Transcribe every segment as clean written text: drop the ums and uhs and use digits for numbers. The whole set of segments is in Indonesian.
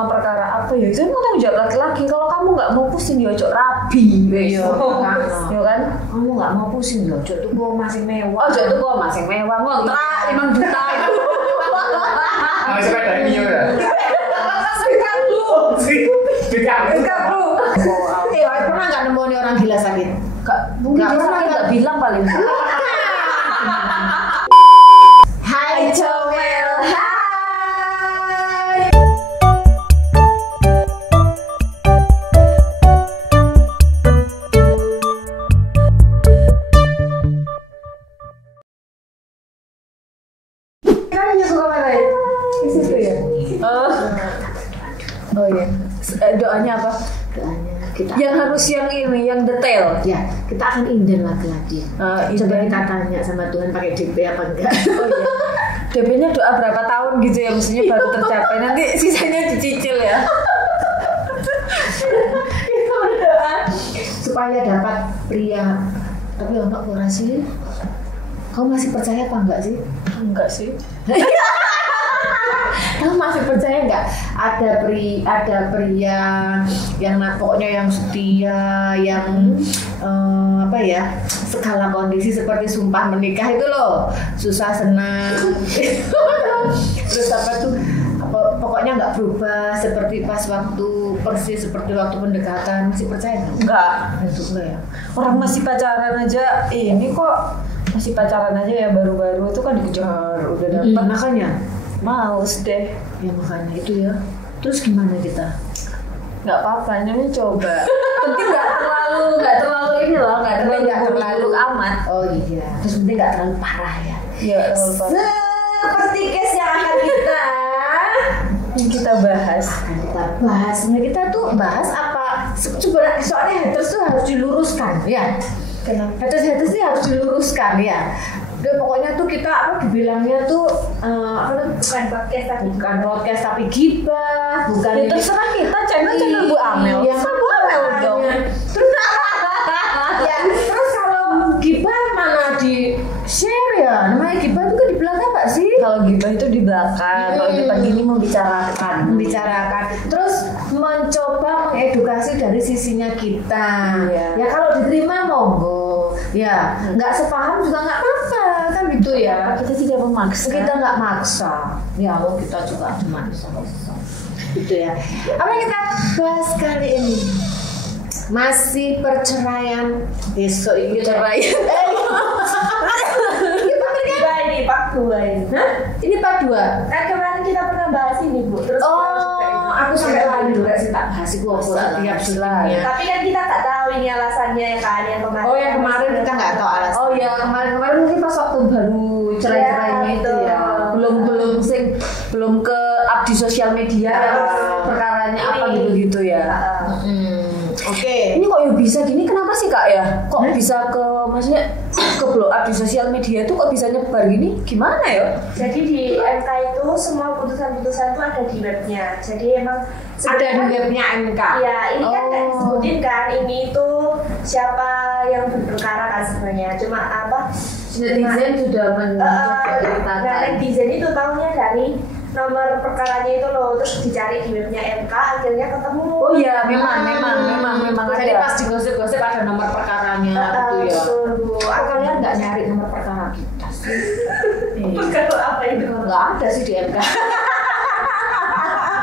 cuma perkara apa ya? Itu mau tanggung jawab laki-laki. Kalau kamu nggak mau pusing ya ojo rabi, Iya kan? Kamu nggak mau pusing ya, ojo tuh gua masih mewah. Ojo tuh kok masih mewah, ngontrak 5 juta itu. Sama sepeda Mio ya. Kamu. Pernah nggak nemuin orang gila sakit? Mungkin dia sakit nggak bilang paling. Hai Comel, hai. Kayaknya suka mana ya? Di situ ya. Oh iya. Doanya apa? Doanya kita Yang harus yang ini, yang detail. ya kita akan inden lagi. Coba kita tanya sama Tuhan pakai DP apa enggak? Oh iya. DP-nya doa berapa tahun gitu ya, mestinya baru tercapai. Nanti sisanya dicicil ya. Kita berdoa supaya dapat pria. Tapi untuk sih, kamu masih percaya apa enggak sih? Enggak sih. Kamu masih percaya nggak ada pria yang pokoknya yang setia, yang apa ya, segala kondisi seperti sumpah menikah itu loh, susah senang terus apa tuh pokoknya nggak berubah seperti pas waktu persis seperti waktu pendekatan, masih percaya nggak? Enggak. Itu enggak ya. Orang masih pacaran aja, ini kok masih pacaran aja ya, baru-baru itu kan dikejar udah dapat. Makanya Males deh. ya makanya itu ya. Terus gimana kita? Nggak apa-apa, ini coba. Penting nggak terlalu ini loh, nggak terlalu amat. Oh iya. Terus penting nggak terlalu parah ya. Ya, terlalu parah. Seperti case yang akan Yang kita bahas. Sebenarnya kita tuh bahas apa? Soalnya haters tuh harus diluruskan ya. Kenapa? Haters sih harus diluruskan ya. Udah pokoknya tuh kita dibilangnya tuh bukan podcast tapi gibah, bukan Ya terserah kita, channel Bu Amel. Iya, Bu Amel dong. Terus kalau gibah mana di share ya? Namanya gibah itu kan di belakang nggak sih? Kalau gibah itu di belakang, kalau di depan gini membicarakan. Terus mencoba mengedukasi dari sisinya kita. Iya. Ya kalau diterima monggo. Ya nggak sepaham juga nggak apa-apa kan gitu ya. Kita tidak memaksa. Kita nggak maksa. Ya Allah, kita juga maksa. Gitu ya. Apa yang kita bahas kali ini? Masih perceraian. Besok ini Perceraian. Ini Pak 2 ini. Hah? Ini part 2. Kan kemarin kita pernah bahas ini Bu. Terus Aku sampai lali juga sih tak bahas itu tiap syutingnya. tapi kan kita nggak tahu ini alasannya kan yang kemarin. Oh yang kemarin kita nggak tahu alasan. Oh ya, kemarin mungkin pas waktu baru cerai-cerainya Ya, itu ya. Belum ke up di sosial media Ya. yang perkaranya apa gitu ya. Oke. Ini kok ya bisa gini, kenapa sih Kak ya? Kok bisa maksudnya ke blow up di sosial media itu kok bisa nyebar gini? Gimana ya? Jadi di MK itu semua putusan-putusan itu ada di webnya. Jadi emang Ada di webnya MK. Ya ini kan nggak Oh. disebutin kan ini itu siapa yang berperkara kan sebenarnya. Cuma apa? Netizen sudah Nah, menceritakan. netizen itu tahunya dari nomor perkaranya itu loh, terus dicari di webnya MK, akhirnya ketemu. Oh iya, memang Jadi ada. pas digosip-gosip ada nomor perkaranya gitu ya. Betul Bu. Kok kalian nggak nyari nomor perkara kita sih? Perkara apa itu? Nggak ada sih di MK.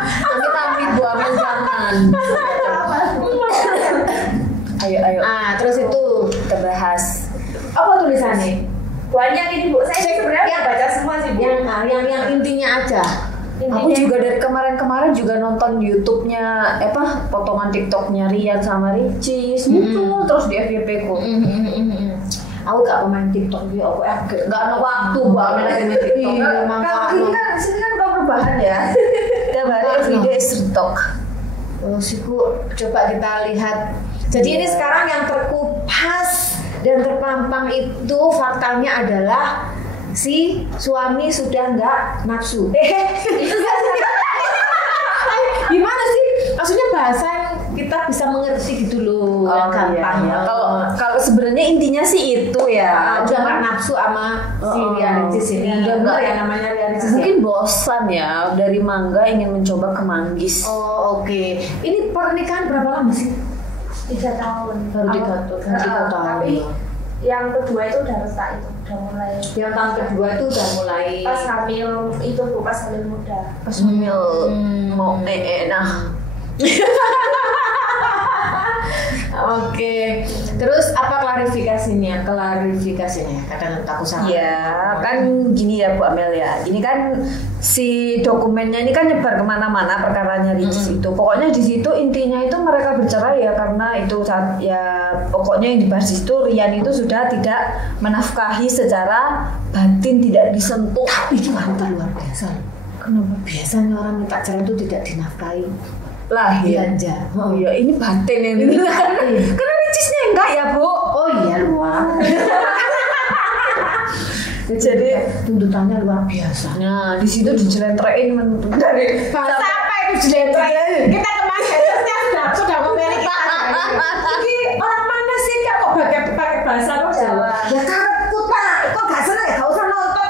Nanti kami Bu Amel jangan. Ayo. Terus itu Kita bahas. apa tulisannya? Banyak ini Bu, saya sebenarnya baca semua sih Bu. Yang intinya aja. Aku juga dari kemarin juga nonton YouTube-nya potongan TikTok-nya Rian sama Ricis muncul terus di FYP ku. Aku gak pemain TikTok dia, aku gak ada waktu banget main TikTok. Kalau gini kan sini kan kau perubahan ya. Tiap hari everyday is TikTok. Siku coba kita lihat. Jadi ini sekarang yang terkupas dan terpampang itu faktanya adalah si suami sudah nggak nafsu. Gimana sih? Maksudnya bahasa yang kita bisa mengerti gitu loh, yang gampang. Iya. Kalau sebenarnya sebenarnya intinya sih itu ya. udah nggak nafsu sama si Rian Ricis ini. Udah Bener nggak. ya namanya Rian Ricis. Mungkin bosan ya dari mangga ingin mencoba ke manggis. Oh oke. Ini pernikahan berapa lama sih? 3 tahun. Baru 3 tahun. Tapi yang kedua itu udah retak itu, udah mulai. Yang tahun kedua itu udah mulai. Pas hamil itu Bu, pas hamil muda. Pas hamil mau nah. Oke. Terus apa klarifikasinya? Kadang aku salah. Ya kan gini ya Bu Amel ya. Ini kan si dokumennya ini kan nyebar kemana-mana perkaranya Ricis itu. Pokoknya di situ intinya itu mereka bercerai ya karena itu ya pokoknya yang dibahas itu Rian itu sudah tidak menafkahi secara batin, tidak disentuh. Tapi itu harta luar biasa. Kenapa? Biasanya orang minta cerai itu tidak dinafkahi. Lahir. Belanja. Oh iya, ini batin yang ini. Karena Ricisnya enggak ya Bu. Oh iya luar. Jadi tuntutannya luar biasa. nah di situ dijelentrein dari Bahasa apa itu jelentrein? Kita kemarin haters-nya sudah memiliki ini orang mana sih kok pakai bahasa Jawa? Ya karepku Pak, kok gak seneng ya gak usah nonton.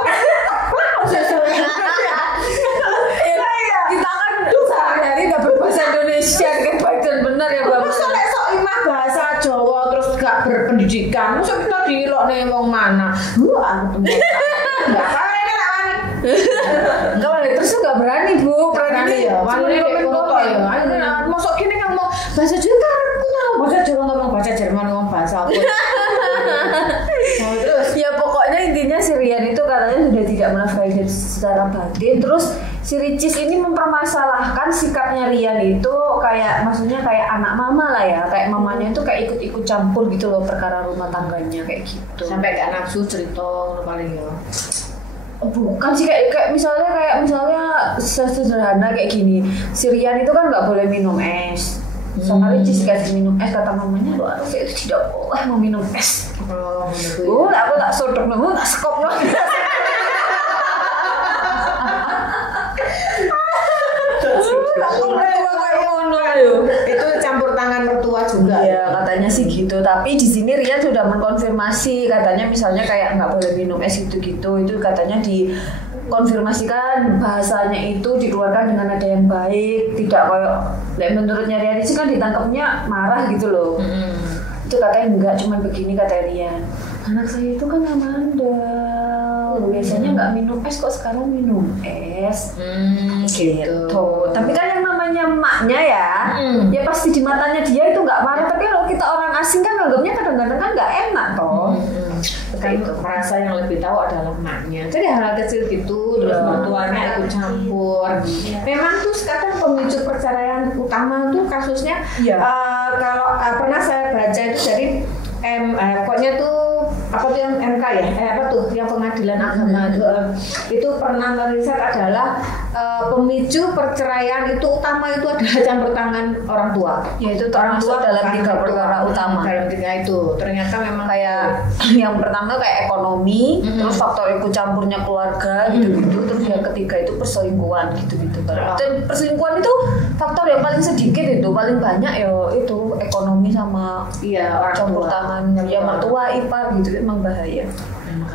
kita kan sehari-hari nggak berbahasa Indonesia kan baik dan benar ya Bapak. Masa lek sok imah bahasa Jawa terus gak berpendidikan, masa kita dilok nih wong mana? Aku tuh enggak kali ini lah. Enggak boleh terus tuh nggak berani Bu. Berani ya, cuma wani kayak ngono ya. Ayo masuk kini kan mau bahasa Jawa karepku tau. Bahasa Jawa ngomong bahasa Jerman ngomong bahasa apa. Terus Ya pokoknya intinya si Rian itu katanya sudah tidak menafkahi dia secara batin. Terus si Ricis ini mempermasalahkan sikapnya Rian itu kayak maksudnya kayak anak mama lah ya, kayak mamanya itu kayak ikut-ikut campur gitu loh perkara rumah tangganya kayak gitu. sampai gak nafsu cerita paling ya. Bukan sih kayak misalnya sederhana kayak gini. Si Rian itu kan nggak boleh minum es. Sama Ricis dikasih minum es, kata mamanya, loh anak saya itu tidak boleh mau minum es. Oh, gitu. Aku tak sodok nemu, tak skop nemu. Itu campur tangan mertua juga. Iya katanya sih gitu. Tapi di sini Rian sudah mengkonfirmasi katanya misalnya kayak nggak boleh minum es gitu-gitu. Itu katanya dikonfirmasikan bahasanya itu dikeluarkan dengan nada yang baik, tidak kayak menurutnya Rian sih kan ditangkapnya marah gitu loh. Itu katanya enggak, cuma begini kata Rian. Anak saya itu kan Amanda, biasanya nggak minum es kok sekarang minum es. Gitu. Tapi kan yang namanya emaknya ya, ya pasti di matanya dia itu nggak marah. Tapi kalau kita orang asing kan anggapnya kadang-kadang kan nggak enak toh. Kan itu merasa yang lebih tahu adalah emaknya. Jadi hal kecil gitu, terus mertuanya ikut campur. Memang tuh sekarang pemicu perceraian utama tuh kasusnya. Kalau pernah saya baca itu dari pokoknya tuh apa tuh yang MK ya? Apa tuh yang pengadilan agama itu pernah meriset adalah pemicu perceraian itu utama itu adalah campur tangan orang tua. Yaitu orang tua dalam 3 perkara utama. Dalam 3 itu ternyata memang kayak yang pertama kayak ekonomi, terus faktor ikut campurnya keluarga gitu-gitu, terus yang ketiga itu perselingkuhan gitu-gitu. Dan perselingkuhan itu faktor yang paling sedikit itu, paling banyak ya itu ekonomi sama orang campur tua. tangan ya mertua ipar gitu emang bahaya.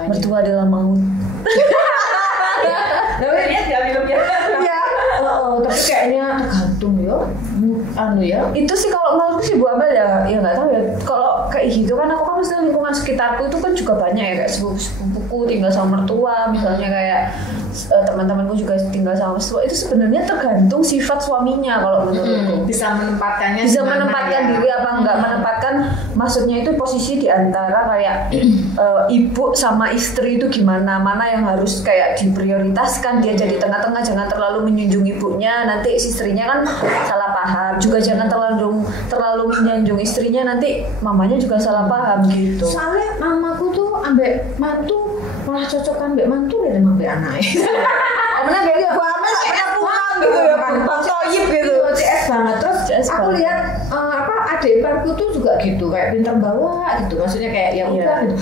Mertua adalah maut. Tapi lihat ya filmnya. Ya. Tapi kayaknya tergantung ya. Itu sih kalau menurutku sih Bu Abel ya nggak tahu ya. Kalau kayak gitu kan aku kan mesti lingkungan sekitarku itu kan juga banyak ya kayak sepupuku tinggal sama mertua, misalnya kayak teman-temanku juga tinggal sama mertua. Itu sebenarnya tergantung sifat suaminya kalau menurutku. Bisa menempatkannya. Bisa menempatkan diri apa enggak menempatkan, maksudnya itu posisi di antara kayak ibu sama istri itu gimana, mana yang harus kayak diprioritaskan, dia jadi tengah-tengah, jangan terlalu menjunjung ibunya, nanti istrinya kan salah paham, juga jangan terlalu menjunjung istrinya, nanti mamanya juga salah paham gitu. Soalnya mamaku tuh ambek mantu malah cocokan ambek mantu deh ambek anaknya. Karena dari aku apa nggak pernah pulang gitu ya, bang toyib gitu. CS banget. Terus aku lihat adik iparku tuh juga gitu, kayak pintar bawa gitu, maksudnya kayak ya udah gitu.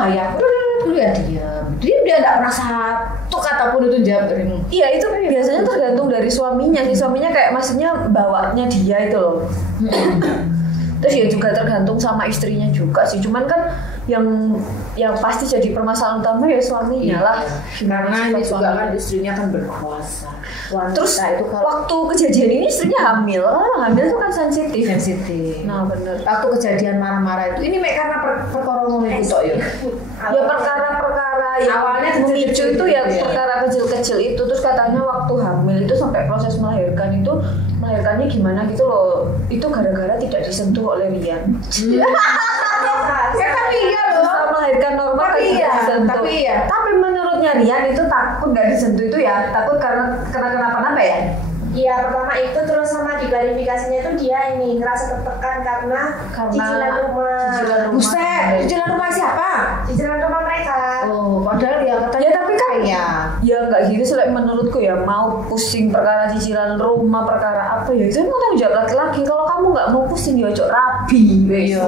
Ayah dulu ya dia nggak pernah satu kata pun itu jawab. Iya itu biasanya tergantung dari suaminya. Si suaminya kayak maksudnya bawanya dia itu loh. Terus ya juga tergantung sama istrinya juga sih. Cuman kan yang pasti jadi permasalahan utama ya suaminya lah. Karena ini juga kan istrinya kan berkuasa. Terus itu waktu kejadian ini istrinya hamil. Hamil itu kan sensitif. Nah bener. Waktu kejadian marah-marah itu ini karena perkara ngono itu tok ya. Ya perkara-perkara yang awalnya memicu itu ya iya. perkara kecil-kecil itu. Terus katanya waktu hamil itu sampai proses melahirkannya gimana gitu loh. Itu gara-gara tidak disentuh oleh Rian. Tapi iya loh. Bisa melahirkan normal tapi menurutnya Rian itu takut nggak disentuh itu ya takut karena kenapa-napa ya. Iya, pertama itu terus sama di klarifikasinya itu dia ini ngerasa tertekan karena cicilan rumah. Buset, cicilan rumah siapa? Cicilan rumah mereka. Oh, padahal dia katanya Ya tapi kan ya nggak gitu sih menurutku ya, mau pusing perkara cicilan rumah perkara apa ya itu mau tanggung jawab laki-laki. Kalau kamu nggak mau pusing ya ojo rabi. Iya,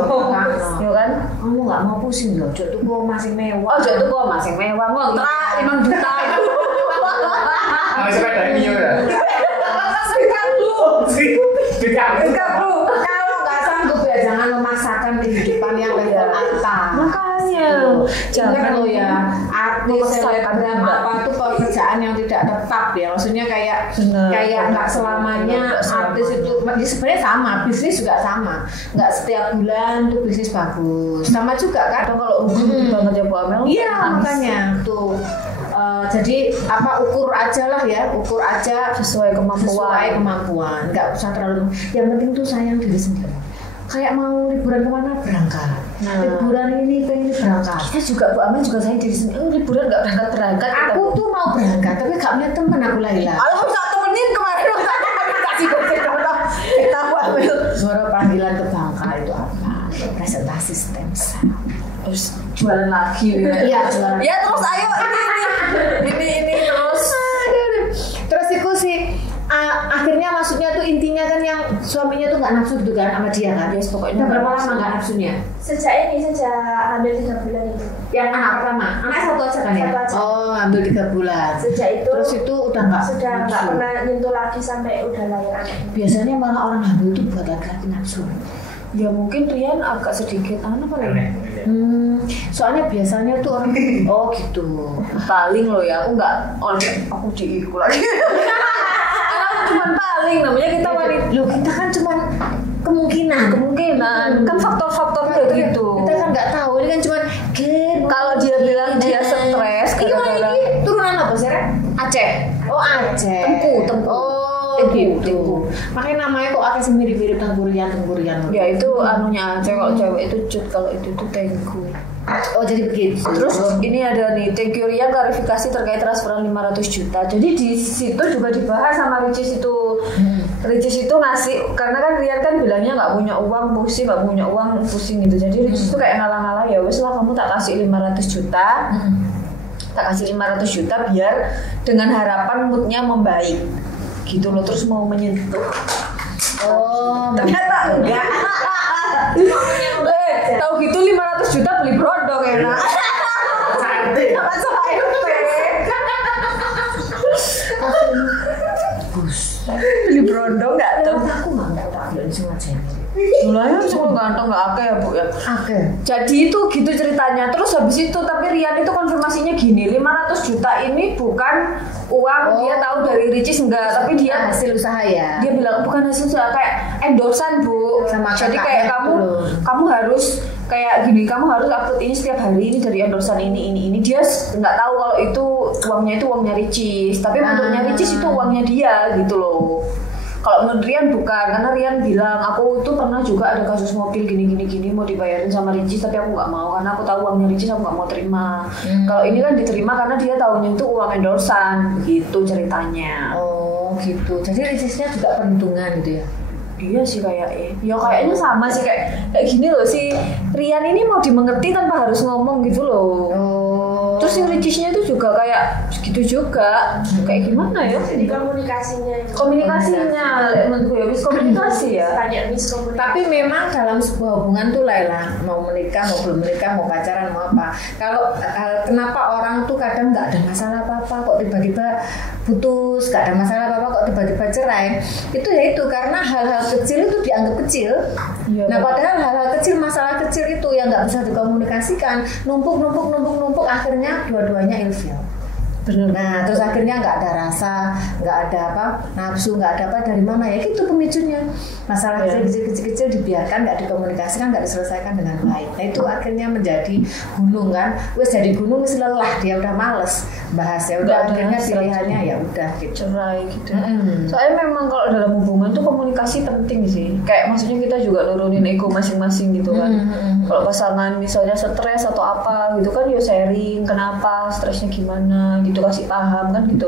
ya kan? Kamu nggak mau pusing ya ojo tuh kok masih mewah. Ojo tuh kok masih mewah ngontrak 5 juta. Sepeda Mio ya. Kalau nggak sanggup ya jangan memaksakan kehidupan yang level atas. Makanya jangan lo ya artis memaksakan selebgram apa tuh pekerjaan yang tidak tetap ya. Maksudnya kayak nggak selamanya artis itu sebenarnya sama, bisnis juga sama. Nggak setiap bulan tuh bisnis bagus. Sama juga kan kalau banget ya Bu Amel. Iya makanya tuh. Jadi ukur aja sesuai kemampuan, nggak usah terlalu. Yang penting tuh sayang diri sendiri. Kayak mau liburan kemana berangkat. Liburan ini berangkat. Kita juga Bu Amel juga sayang diri sendiri. Liburan nggak berangkat. Aku tuh mau berangkat tapi nggak punya teman aku Laila. Kalau bisa temenin kemarin kasih kita Bu Amel. Suara panggilan ke Bangka itu apa? Presentasi stem cell. Terus jualan lagi ya terus ayo ini terus itu sih akhirnya maksudnya tuh intinya kan yang suaminya tuh nggak nafsu gitu kan sama dia kan yes, pokoknya berapa lama nggak nafsunya sejak hamil 3 bulan itu yang anak pertama anak satu aja kan ya hamil 3 bulan sejak itu terus itu udah nggak pernah nyentuh lagi sampai udah lahir anak. Biasanya malah orang hamil tuh buat laki-laki nafsu. Ya mungkin Rian agak sedikit paling. Soalnya biasanya tuh orang gitu. Paling loh ya, aku diikut lagi. Cuman paling namanya kita wanita. Loh kita kan cuman kemungkinan kan faktor-faktornya gitu. Kita kan nggak tahu ini kan cuman kalau dia bilang dia stres gara-gara ini turunan apa sih Aceh. Tengku. Gitu. Makanya namanya kok agak mirip-mirip tenggurian. Ya itu anunya Aceh, kalau cewek itu cut, kalau itu tuh tengku. Oh jadi begitu. Terus ini ada nih tengku Rian klarifikasi terkait transferan 500 juta. Jadi di situ juga dibahas sama Ricis itu. Ricis itu ngasih karena kan Rian kan bilangnya nggak punya uang pusing gitu. Jadi Ricis itu kayak ngalah-ngalah ya wes lah kamu tak kasih 500 juta. Tak kasih 500 juta biar dengan harapan moodnya membaik. Gitu loh, terus mau menyentuh. Ternyata enggak. Tahu gitu 500 juta beli brodong enak. Cantik. Apa beli brodong enggak tahu. Aku enggak tahu sengaja. Mulanya cuma ganteng nggak akeh ya Bu ya. Jadi itu gitu ceritanya. Terus habis itu tapi Rian itu konfirmasinya gini, 500 juta ini bukan uang dia tahu dari Ricis enggak, tapi dia hasil usaha ya. Dia bilang bukan hasil usaha, kayak endorsan Bu. Jadi kayak kamu harus kayak gini, kamu harus upload ini setiap hari, ini dari endorsan ini. Dia nggak tahu kalau itu uangnya Ricis, tapi menurutnya Ricis itu uangnya dia gitu loh. Kalau menurut Rian bukan, karena Rian bilang aku tuh pernah juga ada kasus mobil gini mau dibayarin sama Ricis tapi aku nggak mau karena aku tahu uangnya Ricis, aku nggak mau terima. Kalau ini kan diterima karena dia tahunya itu uang endorsan, gitu ceritanya. Oh gitu, jadi Ricisnya juga perhitungan gitu ya? Iya sih kayaknya sama sih kayak gini loh si Rian ini mau dimengerti tanpa harus ngomong gitu loh. Terus yang Ricisnya itu juga kayak gitu juga, kayak gimana ya? Jadi komunikasinya menurutku ya komunikasi ya. Tapi memang dalam sebuah hubungan tuh Laila, mau menikah, mau belum menikah, mau pacaran, mau apa. Kalau kenapa orang tuh kadang nggak ada masalah apa-apa, kok tiba-tiba putus, gak ada masalah apa-apa kok tiba-tiba cerai. Itu ya itu karena hal-hal kecil itu dianggap kecil. Iya, Nah padahal hal-hal kecil, masalah kecil itu yang nggak bisa dikomunikasikan, numpuk, akhirnya dua-duanya ilfil. Bener. Nah terus akhirnya nggak ada rasa, nggak ada apa nafsu, nggak ada apa, dari mana ya, itu pemicunya. Masalah kecil dibiarkan, nggak dikomunikasikan, nggak diselesaikan dengan baik. Nah itu akhirnya menjadi gunung kan, wes jadi gunung wes lelah, dia udah males bahas, ya udah akhirnya pilihannya ya udah gitu. Cerai gitu. Soalnya memang kalau dalam hubungan tuh komunikasi penting sih. Kayak maksudnya kita juga nurunin ego masing-masing gitu kan. Kalau pasangan misalnya stres atau apa gitu kan, ya sharing kenapa stresnya gimana gitu, kasih paham kan gitu.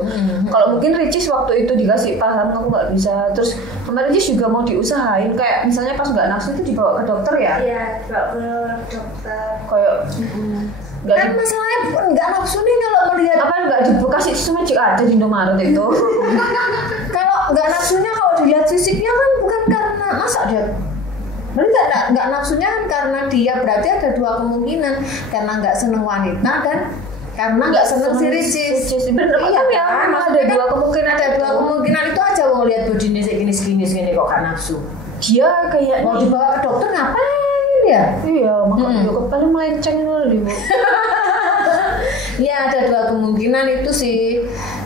Kalau mungkin Ricis waktu itu dikasih paham, aku nggak bisa. Terus kemarin Ricis juga mau diusahain, kayak misalnya pas nggak nafsu itu dibawa ke dokter ya? Iya, dibawa ke dokter. Kayak Kan masalahnya nggak nafsu nih kalau melihat apa, nggak dikasih susu magic ada di Indomaret itu. kalau nggak nafsunya, kalau dilihat fisiknya kan bukan karena masa dia. Berarti nggak nafsunya kan karena dia, berarti ada dua kemungkinan, karena nggak seneng wanita dan karena nggak seneng si Ricis. Iya kan, ada dua kemungkinan. Ada dua kemungkinan itu aja. Mau lihat bodinya segini kok kan nafsu. Dia kayaknya Mau dibawa ke dokter ngapain ya? iya, makanya kepala melenceng itu. Ya ada dua kemungkinan itu sih.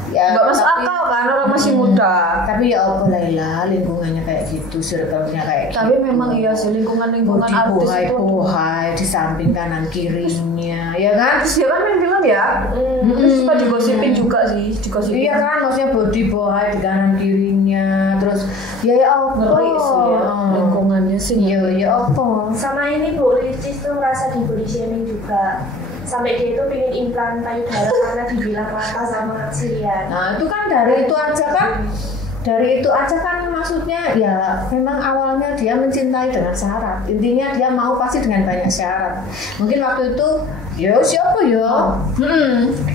Ya, Nggak masuk akal kan, orang masih muda. Tapi ya apa Laila, lingkungannya kayak gitu, circle-nya kayak Tapi gitu. memang iya sih, lingkungan artis itu. Bohai di samping kanan kirinya, ya kan? Terus dia kan main film ya. Terus suka digosipin juga sih, digosipin. Iya kan, maksudnya body bohai di kanan kirinya, terus ya apa? Ngeri sih ya, lingkungannya sih. Ya apa? Sama ini Bu Ricis tuh merasa di body shaming juga. Sampai dia itu pengen implan payudara karena dibilang rata sama Sirian. Nah itu kan dari itu aja kan maksudnya ya memang awalnya dia mencintai dengan syarat. Intinya dia mau pasti dengan banyak syarat. Mungkin waktu itu ya siapa ya?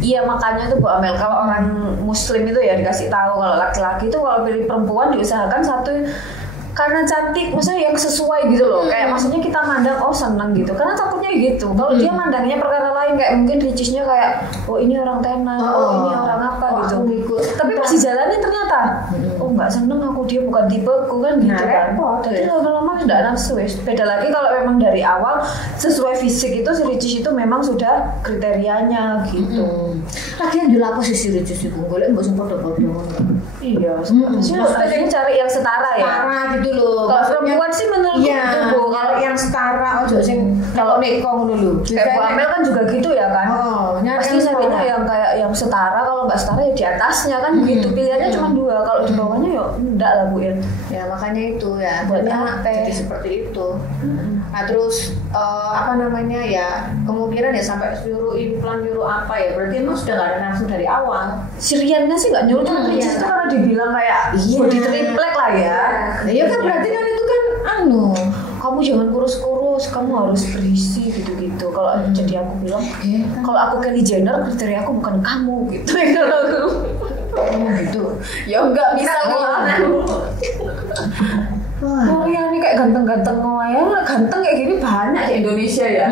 Iya, makanya tuh Bu Amel, kalau orang muslim itu ya dikasih tahu kalau laki-laki itu kalau pilih perempuan diusahakan satu karena cantik, maksudnya yang sesuai gitu loh. Kayak maksudnya kita mandang oh seneng gitu, karena takutnya gitu. Kalau dia mandangnya perkara lain, kayak mungkin Ricisnya kayak oh ini orang tenar, oh ini orang apa gitu. Tapi pas dijalanin ternyata oh nggak seneng aku, dia bukan tipeku kan gitu kan. Jadi lama-lama tidak nafsu. Beda lagi kalau memang dari awal sesuai fisik itu si Ricis itu memang sudah kriterianya gitu. Lagian dulu apa sih si Ricis itu golek mbok sing padha-padha. Iya, maksudnya cari yang setara ya. Setara gitu loh. Kalau perempuan sih menurut iya, itu Bu, kalau yang setara ojo sing kalau neko ngono lho. kayak Bu Amel kan juga gitu ya kan. Pasti carinya yang kayak yang setara, kalau nggak setara ya di atasnya kan gitu. Pilihannya cuma dua, kalau di bawahnya ya enggak lah Bu Ir. Ya makanya itu ya, Buat banyak apa? jadi seperti itu. Nah terus apa namanya ya, kemungkinan ya sampai nyuruh implan, nyuruh apa ya, berarti emang sudah nggak ada nafsu dari awal. Siriannya sih nggak nyuruh, cuma Ricis itu karena dibilang kayak body triplek lah ya. Ya kan berarti kan itu kan Kamu jangan kurus-kurus, kamu harus berisi gitu-gitu. Kalau jadi aku bilang, kalau aku Kylie Jenner, kriteria aku bukan kamu gitu. gitu. Ya nggak bisa Oh ya ini kayak ganteng-ganteng ya, ganteng kayak gini banyak di Indonesia ya.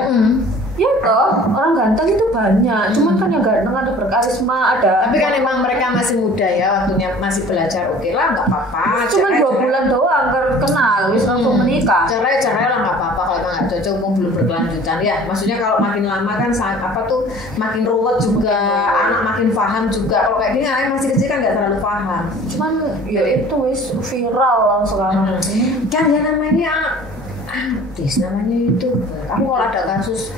Ya toh, orang ganteng itu banyak. Cuman kan yang ganteng ada berkarisma, ada. Tapi kan emang mereka masih muda ya, waktunya masih belajar. Oke lah, nggak apa-apa. Cuma 2 bulan doang kenal, wis langsung menikah. Cerai lah nggak apa-apa kalau emang nggak cocok, mau belum berkelanjutan ya. Maksudnya kalau makin lama kan makin ruwet juga, anak makin paham juga. Kalau kayak gini anak masih kecil kan nggak terlalu paham. Cuman ya itu wis viral lah sekarang. Kan ya namanya artis, namanya YouTuber. Aku kalau ada kasus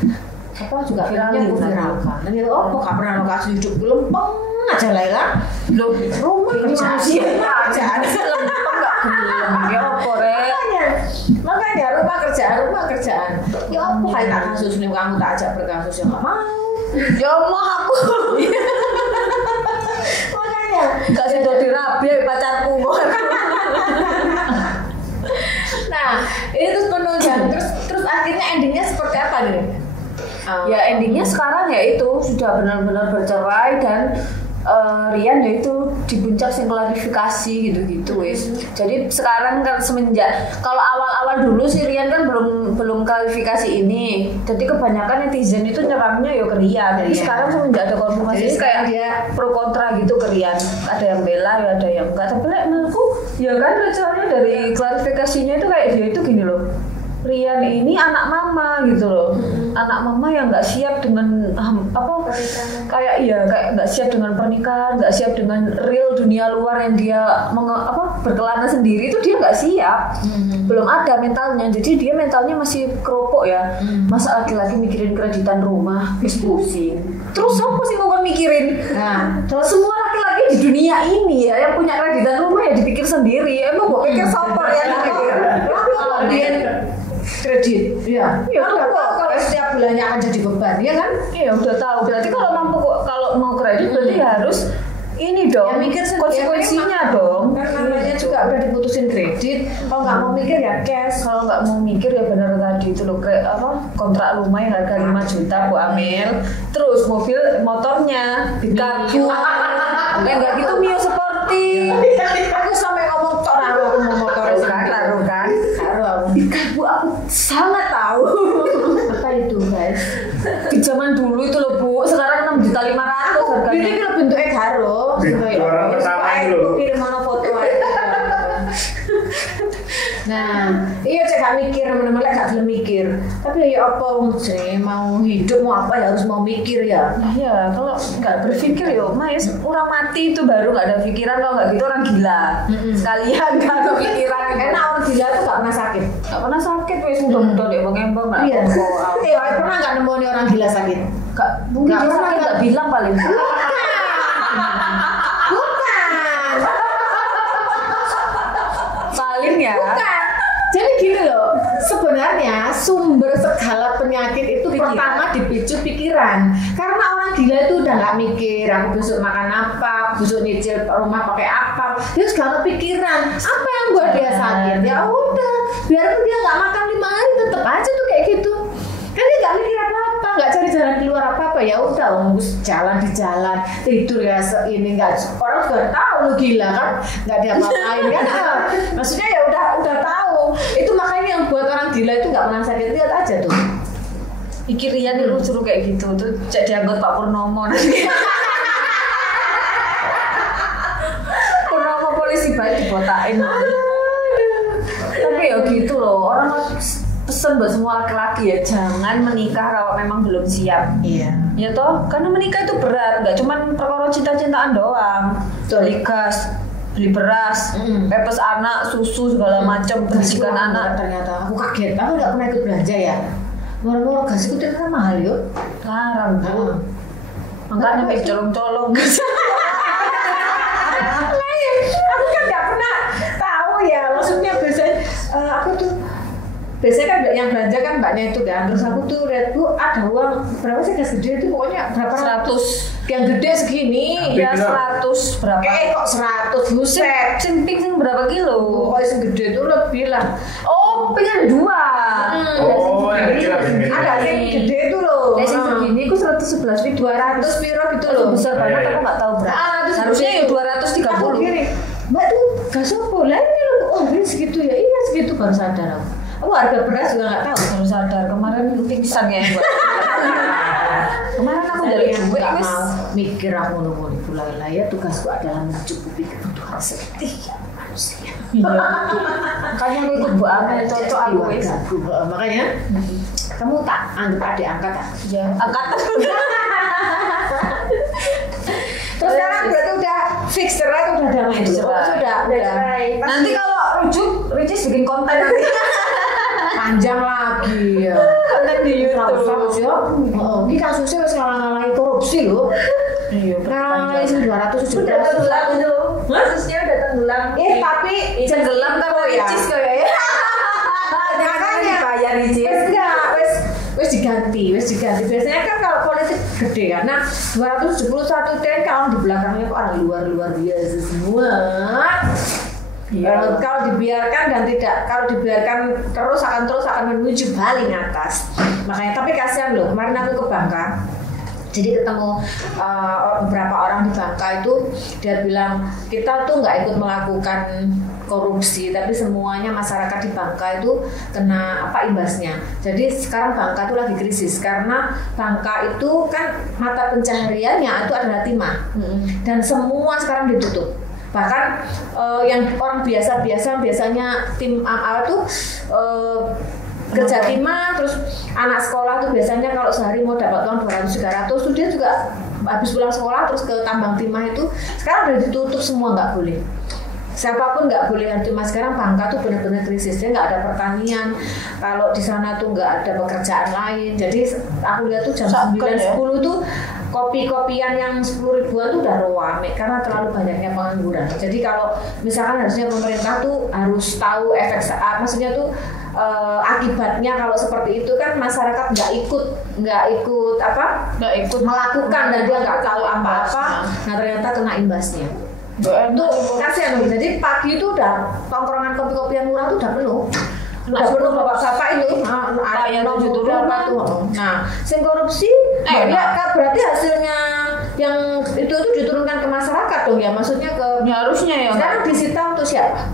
apa juga filmnya aku viralkan. Dan ya apa gak pernah ada kasus hidup lempeng aja Laila. Loh, rumah kerjaan kerjaan lempeng gak gelem. Ya apa rek? Makanya rumah kerjaan. Ya apa kayak tak kasus nih, kamu tak ajak berkasus ya nggak mau. Ya mau aku. Makanya Gak sih udah dirabi ya pacarku. nah ini terus penunjang terus akhirnya endingnya seperti apa nih? Ya endingnya sekarang ya itu sudah benar-benar bercerai dan Rian ya itu di puncak sing klarifikasi gitu-gitu wis. Jadi sekarang kan semenjak kalau awal-awal dulu si Rian kan belum klarifikasi ini. Jadi kebanyakan netizen itu nyerangnya ya ke Rian. Jadi sekarang semenjak ada konfirmasi kayak dia pro kontra gitu ke Rian. Ada yang bela ya ada yang enggak. Tapi menurutku ya kan caranya dari klarifikasinya itu kayak dia itu gini loh. Rian ini anak mama gitu loh, anak mama yang nggak siap dengan kayak nggak siap dengan pernikahan, nggak siap dengan real dunia luar yang dia berkelana sendiri itu dia nggak siap, belum ada mentalnya, jadi dia mentalnya masih keropok ya, masa laki-laki mikirin kreditan rumah, pusing, terus apa sih mau mikirin? Nah, semua laki-laki di dunia ini ya yang punya kreditan rumah ya dipikir sendiri, emang gue pikir soper ya dia kredit, ya udah tahu kalau setiap bulannya akan jadi beban, ya kan? Iya udah tahu. Berarti kalau mau kredit berarti harus ini dong, ya, mikir konsekuensinya dong. Kan namanya juga udah diputusin kredit. Kalau nggak mau mikir ya cash. Kalau nggak mau mikir ya benar tadi itu loh kontrak rumah yang harga 5 juta Bu Amel. Terus motornya dikabur. Nggak gitu Mio Sporty. Aku sampai ngomong aku mau motor sekarang kan. Bu aku sangat tahu. Apa itu guys? Di zaman dulu itu loh Bu, sekarang 6.500.000 harganya. Ini kalau bentuknya karo. Orang pertama itu loh. Kirim mana foto aja. Nah, iya cek gak mikir, teman-teman gak belum mikir. Tapi ya apa sih mau hidup mau apa ya harus mau mikir ya. Iya, kalau nggak berpikir ya, mas orang mati itu baru nggak ada pikiran, kalau nggak gitu orang gila. Sekalian nggak ada pikiran. Enak orang gila itu nggak pernah sakit. Nggak pernah sakit, wes mudah-mudahan deh bang-bang nggak. Iya. Pernah nggak nemuin orang gila sakit? Nggak, mungkin dia sakit nggak bilang paling. Ya. Bukan. Jadi gini loh, sebenarnya sumber segala penyakit itu pertama dipicu pikiran. Karena orang gila itu udah nggak mikir, aku besok makan apa, besok nyicil rumah pakai apa, dia segala pikiran. Apa yang buat dia sakit? Ya udah, biarpun dia nggak makan 5 hari tetap aja tuh kayak gitu. Kan dia nggak mikir apa-apa, nggak cari jalan keluar apa-apa, ya udah jalan di jalan, tidur ya ini nggak, orang sudah tahu lu gila kan, nggak diapa-apain kan, maksudnya ya udah tahu, itu makanya yang buat orang gila itu nggak pernah sakit, lihat aja tuh. Iki Rian itu suruh kayak gitu tuh, cek dianggot Pak Purnomo nanti. Purnomo polisi baik dibotakin. Tapi ya gitu loh, orang pesan buat semua laki-laki ya jangan menikah kalau memang belum siap. Iya. Ya toh, karena menikah itu berat, nggak cuma perkara cinta-cintaan doang. Beli gas, beli beras, pepes anak, susu segala macam, pendidikan anak. Ternyata aku kaget, aku nggak pernah ikut belanja ya. Murah-murah gas itu ternyata mahal yuk. Larang tuh. Makanya sampai colong-colong. Aku kan nggak pernah tahu ya, maksudnya biasanya aku tuh. Biasanya kan yang belanja kan mbaknya itu kan, terus aku tuh lihat Bu ada uang berapa sih gas gede itu pokoknya berapa 100 yang gede segini ya 100 berapa kok 100 buset sing berapa kilo pokoknya sing gede itu lebih lah pink ada 2 ada sing gede itu loh sing segini aku 111.200 piro gitu loh besar banget aku nggak tahu berapa harusnya ya 230 mbak tuh gas apa lah ini loh ini segitu ya iya segitu baru sadar aku harga beras juga nggak tahu baru sadar kemarin pingsan ya buat kemarin aku dari duit nggak mau mikir aku nunggu pula ya tugasku adalah mencukupi kebutuhan setiap manusia. Makanya aku ikut Bu Amel cocok aku wes. Makanya kamu tak anggap adik angkat ya angkatan. Terus sekarang berarti udah fix cerai atau udah damai? Sudah. Nanti kalau rujuk Ricis bikin konten nanti. Panjang lagi ya. Konten di YouTube. Ini kasusnya masih ngalah-ngalahin korupsi loh. Iya. Ngalahin 217. Udah tenggelam itu. Kasusnya udah tenggelam. Tapi tenggelam kan Ricis kayak ya. Jangan dibayar Ricis. Enggak, wes diganti. Biasanya kan kalau politik gede kan. Nah, 271 T kalau di belakangnya kok orang luar biasa semua. Ya. Kalau dibiarkan terus akan menuju paling atas. Makanya tapi kasihan loh, kemarin aku ke Bangka. Jadi ketemu beberapa orang di Bangka itu, dia bilang kita tuh nggak ikut melakukan korupsi, tapi semuanya masyarakat di Bangka itu kena imbasnya. Jadi sekarang Bangka itu lagi krisis karena Bangka itu kan mata pencahariannya itu adalah timah, dan semua sekarang ditutup. Bahkan yang orang biasanya tim tuh kerja timah, terus anak sekolah tuh biasanya kalau sehari mau dapat uang 200-300 tuh dia juga habis pulang sekolah terus ke tambang timah itu sekarang udah ditutup semua, nggak boleh. Siapapun nggak boleh timah. Sekarang Bangka tuh benar-benar krisis, dia nggak ada pertanian, kalau di sana tuh nggak ada pekerjaan lain. Jadi aku lihat tuh jam 9-10 tuh kopi-kopian yang 10 ribuan tuh udah rame karena terlalu banyaknya pengangguran. Jadi kalau misalkan harusnya pemerintah tuh harus tahu efek maksudnya tuh akibatnya kalau seperti itu kan masyarakat nggak ikut melakukan dan dia nggak tahu apa-apa. Nah ternyata kena imbasnya. Itu kasihan. Jadi pagi itu udah tongkrongan kopi-kopian murah tuh udah penuh. Udah penuh bapak-bapak itu. Berapa tuh? Nah, sing korupsi ya berarti hasilnya yang itu diturunkan ke masyarakat dong ya. Maksudnya harusnya ya. Sekarang disita untuk siapa?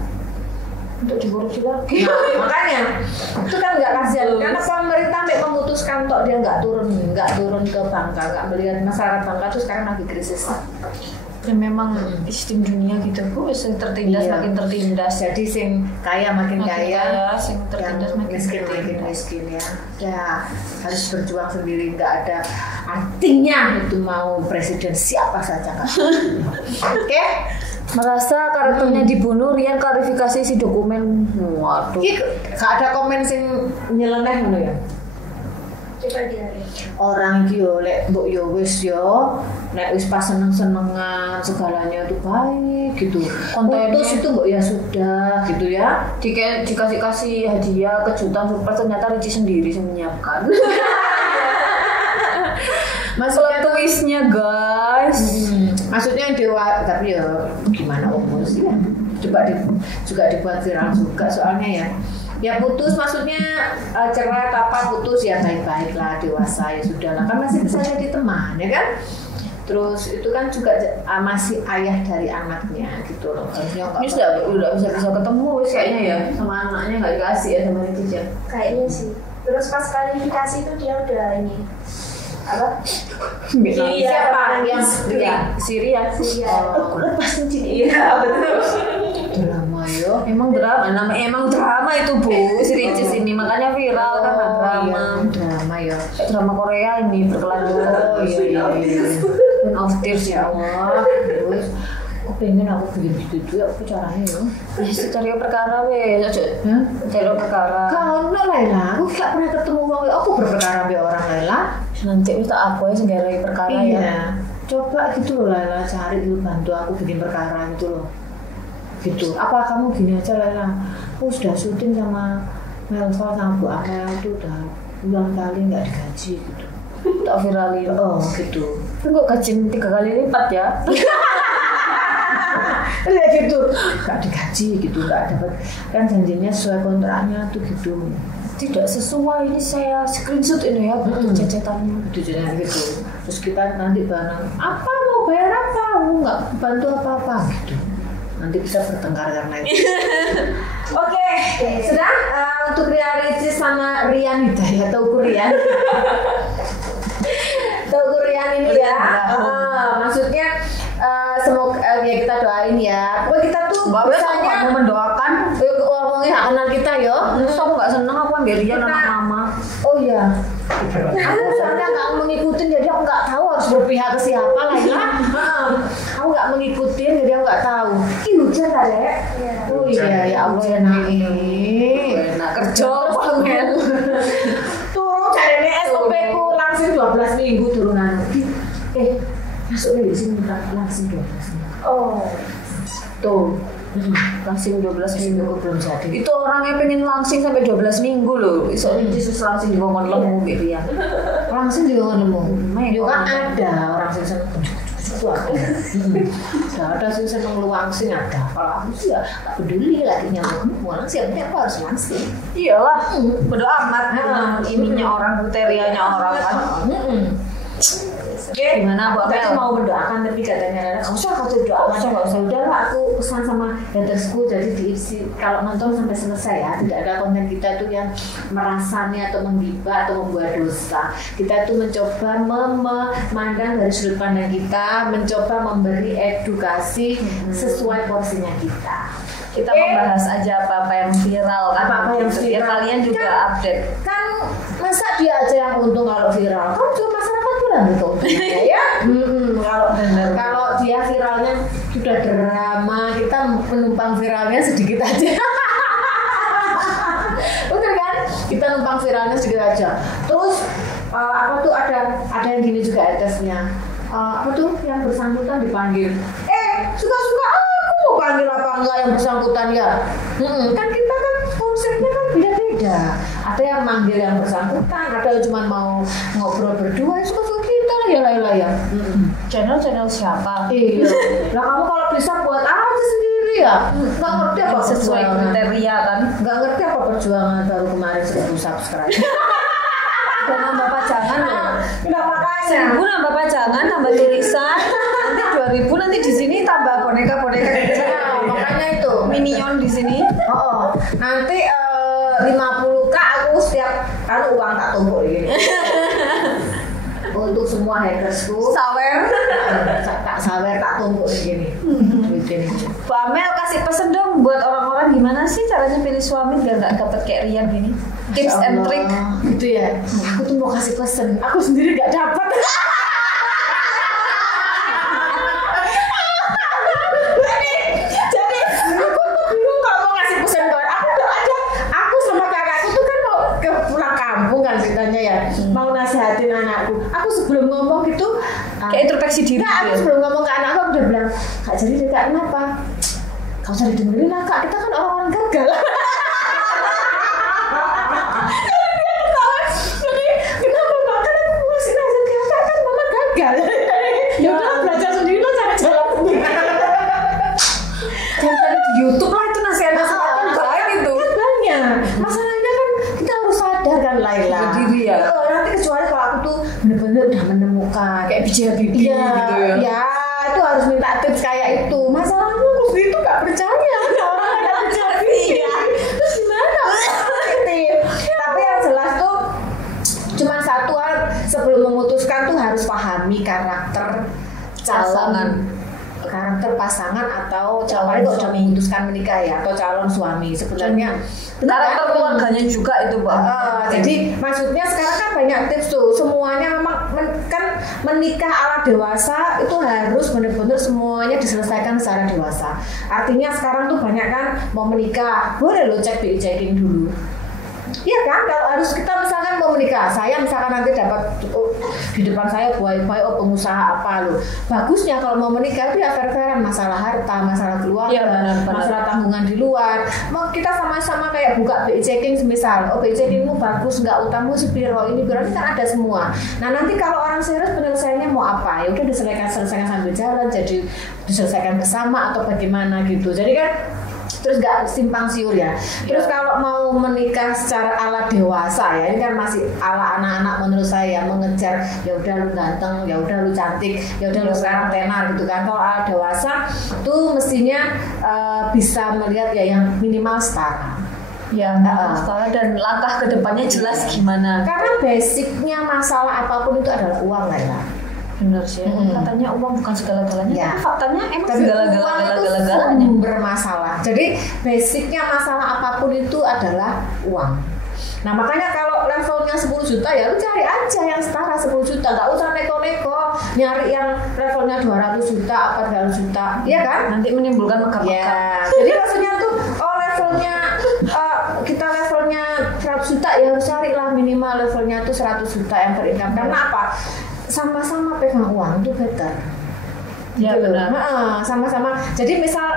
Untuk dikorupsi lagi. Nah, makanya itu kan nggak kasihan karena pemerintah memutuskan tok dia nggak turun ke Bangka, nggak melihat masyarakat Bangka itu sekarang lagi krisis. Dan memang sistem dunia gitu bu, sing tertindas makin tertindas. Jadi sing kaya makin kaya, sing tertindas makin miskin ya. Ya harus berjuang sendiri, nggak ada artinya itu mau presiden siapa saja kan. Oke. Merasa karakternya dibunuh, Rian klarifikasi si dokumen. Waduh. Gak ada komen sing nyeleneh ngono ya. Coba dia. Orang iki yo lek mbok yo wis yo nek wis pas seneng-senengan segalanya itu baik gitu. Putus itu mbok ya sudah gitu ya. Dikasih hadiah kejutan surprise ternyata Ricci sendiri yang menyiapkan. Masalah twistnya guys. Maksudnya dewa, tapi ya gimana umur sih ya. Coba juga dibuat viral juga soalnya ya. Ya putus maksudnya cerai apa putus ya baik-baik lah, dewasa ya sudah lah, kan masih bisa jadi teman ya kan. Terus itu kan juga masih ayah dari anaknya gitu loh. Harusnya ini udah bisa ketemu wis kayaknya ya sama anaknya, nggak dikasih ya sama netizen. Kayaknya sih. Terus pas klarifikasi itu dia udah ini apa? Siapa yang Syria. Lepas cincin. Iya betul. Drama yo. Emang drama itu bu, si Ricis ini makanya viral kan drama. Drama ya. Drama Korea ini berkelanjutan. Oh iya. Queen of Tears ya Allah. Terus aku pengen aku bikin gitu aku caranya ya. Cari perkara weh, cari perkara. Kalau Laila, aku gak pernah ketemu wong aku berperkara be orang Laila. Nanti kita aku ya segera perkara ya. Coba gitu loh Laila, cari dulu bantu aku bikin perkara gitu loh. Gitu. Apa kamu gini aja Laila? Aku sudah syuting sama Melva sama Bu Amel itu udah bulan kali nggak digaji gitu. Tak viralin. Oh gitu. Tunggu gaji 3 kali lipat ya. Kayak gitu, nggak digaji gitu, nggak dapat kan janjinya sesuai kontraknya tuh gitu. Tidak sesuai, ini saya screenshot ini ya butuh cecetannya. Gitu. Terus kita nanti bareng apa mau bayar apa, mau nggak bantu apa gitu. Nanti bisa bertengkar karena itu. Oke, sudah untuk Ria Ricis sama Rian Hidayat atau Rian. Tauku Rian ini ya. Maksudnya semoga ya kita doain ya. Pokoknya kita tuh biasanya mau mendoakan ngomongin hak kenal kita yo. Terus aku nggak seneng aku ambil Rian anak mama. Oh iya. Aku soalnya nggak mengikutin jadi aku nggak tahu harus berpihak ke siapa lah ya. Aku nggak mengikutin jadi aku nggak tahu. Ih hujan tak deh? Oh iya ya Allah ya Enak kerja banget. Turun caranya SOP ku langsung 12 minggu turunan. Masuk dari sini langsung 12 minggu. Oh. Tuh. Langsing 12 minggu belum jadi. Itu orangnya pengen langsing sampai 12 minggu loh. Soalnya Jesus langsing dikongkon lemu gitu ya. Langsing dikongkon lemu. Itu kan kan ada orang sing seneng itu ada sih seneng langsing ada. Kalau aku sih ya tak peduli lagi nyamuk mau langsing apa harus langsing. Iyalah, bodo amat ininya orang, kriterianya orang kan. gimana Bu Tadi Amel? mau mendoakan tapi katanya nggak usah doakan, nggak usah. Udahlah aku pesan sama hatersku, jadi diisi kalau nonton sampai selesai ya. Tidak ada konten kita tuh yang merasani atau menggibah atau membuat dosa. Kita tuh mencoba memandang dari sudut pandang kita, mencoba memberi edukasi sesuai porsinya kita. Kita membahas aja apa-apa yang viral kan. Apa-apa yang Biar viral. kalian juga update. Kan masa dia aja yang untung kalau viral, kan juga masyarakat bilang gitu untungnya ya. Kalau dia viralnya sudah drama, kita menumpang viralnya sedikit aja. Betul kan? Kita numpang viralnya sedikit aja. Terus apa tuh ada yang gini juga atasnya. Apa tuh yang bersangkutan dipanggil? Suka-suka aku mau panggil apa enggak yang bersangkutan ya? Kan kita kan konsepnya kan beda-beda. Ada yang manggil yang bersangkutan, ada yang cuma mau ngobrol berdua, suka-suka kita lah ya. Channel siapa? Iya. Lah kamu kalau bisa buat aja sendiri ya. Nggak ngerti apa Sesuai perjuangan. kriteria kan. Nggak ngerti apa perjuangan baru kemarin 1000 subscribe. Dan nambah pajangan loh. Nggak makanya. 1000 nambah pajangan, nambah tulisan. Nanti 2000 nanti di sini tambah boneka-boneka kecil. Nah, makanya itu. Minion di sini. Nanti 50k aku setiap uang tak tumpuk gini. Untuk semua hatersku. Sawer. Tak sawer tak tumpuk gini. Duitin. Bu Amel kasih pesen dong buat orang-orang gimana sih caranya pilih suami biar nggak dapet kayak Rian gini. Tips and trick. Gitu ya. Aku tuh mau kasih pesen. Aku sendiri nggak dapat. Jadi aku tuh dulu nggak mau ngasih pesan buat aku tuh ada. Aku sama kakakku tuh kan mau ke pulang kampung kan ceritanya ya. Mau nasihatin anakku. Aku sebelum ngomong gitu Kayak introspeksi diri. Nggak, aku sebelum ngomong ke anakku aku udah bilang, Kak jadi deh Kak, kenapa? Kau usah didengerin lah Kak, kita kan orang-orang gagal. Jadi kenapa Kak? Kan aku mau ngasih nasihat ke Kak, kan mama gagal. Ya udah belajar sendiri lah, cari jalan sendiri. Jangan cari di YouTube lah itu nasihat-nasihat kan baik itu. Banyak. Masalahnya kan kita harus sadar kan Laila. Berdiri ya. Nanti kecuali kalau aku tuh bener-bener udah menemukan Kayak biji-biji Iya, gitu ya. ya itu harus minta tips kayak itu. Masalahnya aku sendiri tuh gak percaya. Orang gak percaya. Terus gimana? Tapi yang jelas tuh cuma satu hal, sebelum memutuskan tuh harus pahami karakter calon, karakter pasangan atau calon kalau udah memutuskan menikah ya, atau calon suami sebenarnya. Karakter keluarganya juga itu Bu. Jadi maksudnya sekarang kan banyak tips tuh, semuanya memang kan menikah ala dewasa itu harus benar-benar semuanya diselesaikan secara dewasa. Artinya sekarang tuh banyak kan mau menikah, boleh lo cek BI checking dulu. Iya kan, kalau harus kita misalkan mau menikah, saya misalkan nanti dapat di depan saya buaya-buaya pengusaha apa lo. Bagusnya kalau mau menikah itu ya fair-fairan, masalah harta, masalah keluarga, ya, benar. masalah tanggungan di luar. Mau kita sama-sama kayak buka BI checking semisal, BI checkingmu bagus nggak, utangmu sepiro, ini berarti kan ada semua. Nah nanti kalau orang serius penyelesaiannya mau apa, ya udah diselesaikan sambil jalan, jadi diselesaikan bersama atau bagaimana gitu. Jadi kan terus gak simpang siur ya. Terus kalau mau menikah secara ala dewasa ya, ini kan masih ala anak-anak menurut saya, mengejar ya udah lu ganteng, ya udah lu cantik, ya udah lu sekarang tenar gitu kan. Kalau ala dewasa tuh mestinya bisa melihat ya yang minimal setara. Ya, setara dan langkah kedepannya jelas gimana. Karena basicnya masalah apapun itu adalah uang lah ya. Benar sih. Katanya uang bukan segala-galanya, Ya. tapi faktanya emang Tapi uang itu segala-galanya. bermasalah. Jadi basicnya masalah apapun itu adalah uang. Nah makanya kalau levelnya 10 juta ya lu cari aja yang setara 10 juta, gak usah neko-neko nyari yang levelnya 200 juta apa 300 juta, iya kan? Nanti menimbulkan megap-megap. Ya, jadi maksudnya tuh levelnya kita levelnya 100 juta ya harus cari lah minimal levelnya tuh 100 juta yang berincome. Karena apa? Sama-sama pegang uang itu better. Ya Gitu. benar. Sama-sama. Jadi misal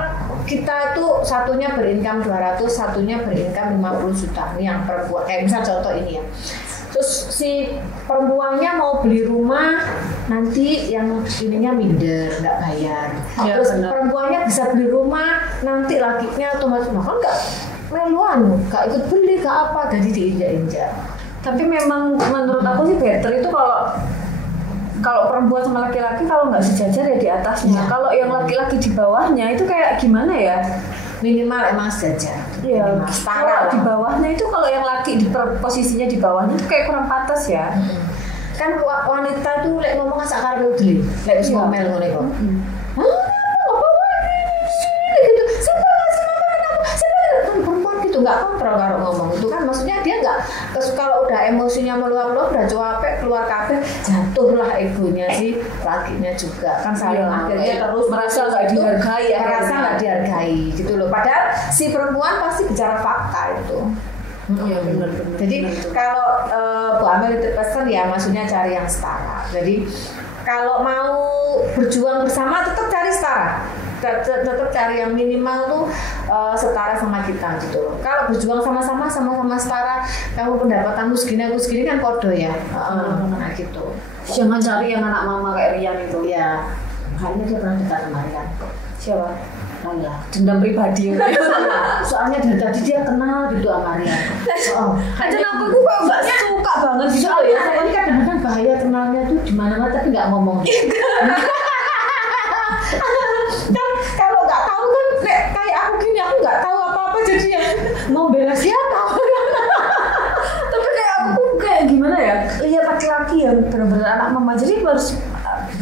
kita tuh satunya berincome 200, satunya berincome 50 juta. Ini yang perempuan. Misal contoh ini ya. Terus si perempuannya mau beli rumah, nanti yang ininya minder, nggak bayar. Ya, Terus benar. perempuannya bisa beli rumah, nanti lakinya otomatis makan nggak meluan, nggak ikut beli, nggak apa, jadi diinjak-injak. Tapi memang menurut aku sih better itu kalau kalau perempuan sama laki-laki kalau nggak sejajar ya di atasnya. Kalau yang laki-laki di bawahnya itu kayak gimana ya? Minimal emang sejajar. Iya. Setara Kalau di bawahnya itu kalau yang laki di posisinya di bawahnya itu kayak kurang pantas ya. Kan wanita tuh lek ngomong sak karepe dhewe. Lek wis ngomel ngene kok. Gitu. Perempuan gitu nggak kontrol kalau ngomong itu kan maksudnya dia nggak kalau udah emosinya meluap-luap udah capek keluar kabeh jatuhlah egonya si lakinya juga kan saling akhirnya terus merasa nggak dihargai ya, merasa nggak dihargai gitu loh padahal si perempuan pasti bicara fakta itu. Iya benar-benar. Jadi kalau Bu Amel itu pesan ya maksudnya cari yang setara. Jadi kalau mau berjuang bersama tetap cari setara. Tetap cari yang minimal tuh setara sama kita gitu loh. Kalau berjuang sama-sama setara, kamu pendapatanmu segini aku segini kan podo ya. Nah gitu. Jangan cari yang anak mama kayak Rian itu. Ya. Kayaknya dia pernah dekat sama Rian. Siapa? Alah, Dendam pribadi. soalnya dari tadi dia kenal gitu sama Rian. Kenapa gue kok nggak suka banget gitu ya? Soalnya kadang-kadang bahaya kenalnya tuh di mana-mana tapi nggak ngomong. Kan kalau nggak tahu kan kayak aku gini aku nggak tahu apa-apa jadinya mau bela siapa. Tapi kayak aku kayak gimana ya? Lihat laki-laki yang benar-benar anak mama jadi harus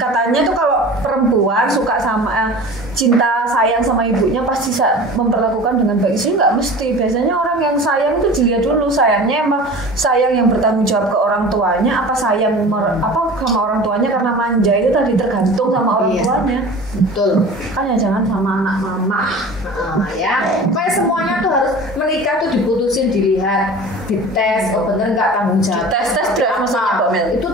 katanya tuh kalau perempuan suka sama cinta sayang sama ibunya pasti memperlakukan dengan baik. Sih nggak mesti. Biasanya orang yang sayang itu dilihat dulu sayangnya emang sayang yang bertanggung jawab ke orang tuanya apa sayang apa sama orang tuanya karena manja itu tadi tergantung sama orang tuanya. Betul. Kan ya jangan sama anak mama. Ya. Kayak semuanya tuh harus menikah tuh diputusin dilihat dites oh bener nggak tanggung jawab. Tes draft maksudnya Mbak Mel itu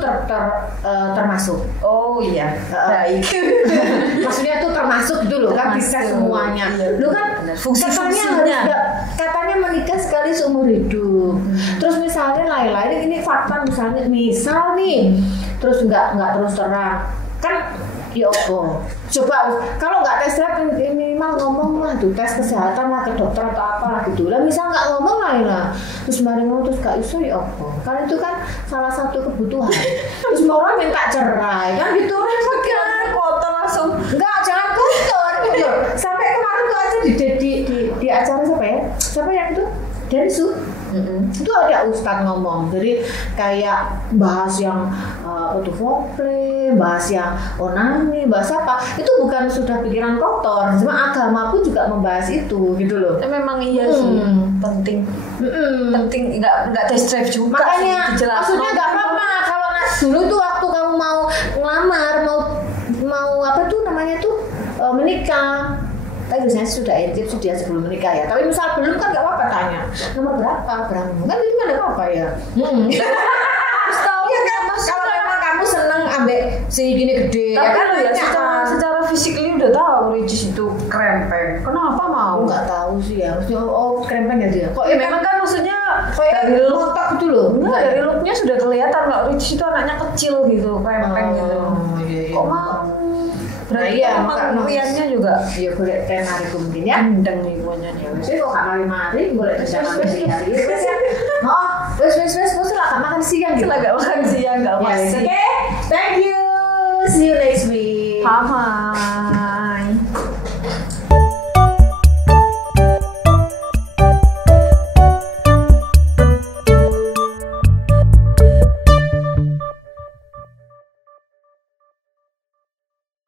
termasuk. Oh iya. Baik. Maksudnya tuh termasuk gitu loh kan bisa semuanya. Lu kan katanya menikah sekali seumur hidup. Terus misalnya lain-lain ini fakta misalnya misal nih terus nggak terus terang kan ya opo. Coba kalau nggak tes drive minimal ngomong lah tuh tes kesehatan lah ke dokter atau apalah gitu lah. Misal nggak ngomong lah terus mari ngomong terus gak iso ya opo. Karena itu kan salah satu kebutuhan. Terus mau orang minta cerai kan gitu kan kotor langsung. Enggak jangan kotor gitu. Sampai kemarin tuh aja di acara siapa ya? Siapa yang itu? Dari Su. Itu ada ustadz ngomong, jadi kayak bahas yang foreplay, bahas yang onani, bahas apa, itu bukan sudah pikiran kotor, cuma agama pun juga membahas itu, gitu loh. Memang iya sih, penting, nggak test drive juga. Makanya, sih, maksudnya nggak apa-apa kalau dulu tuh waktu kamu mau ngelamar, mau apa tuh namanya tuh menikah. Tapi biasanya sudah intip sudah sebelum menikah ya. Tapi misal belum kan nggak apa-apa tanya nomor berapa kan itu kan nggak apa-apa ya. Terus tahu ya kan kalau memang kamu seneng ambek si gini gede. Tapi kan ya secara fisikly udah tahu Ricis itu krempeng. Kenapa mau? Nggak tahu sih ya. Maksudnya krempeng ya dia. Kok ya memang kan maksudnya dari look gitu loh. Enggak dari looknya sudah kelihatan kalau Ricis itu anaknya kecil gitu krempeng gitu. Iya. Kok mau? Berarti iya, memang Riannya juga ya boleh tren hari mungkin ya. Gendeng nih punya dia. Saya kok gak mari-mari boleh tren hari hari. Oh, wes lah gak makan siang gitu. Gak makan siang, gak makan. Oke, thank you. See you next week. Sama.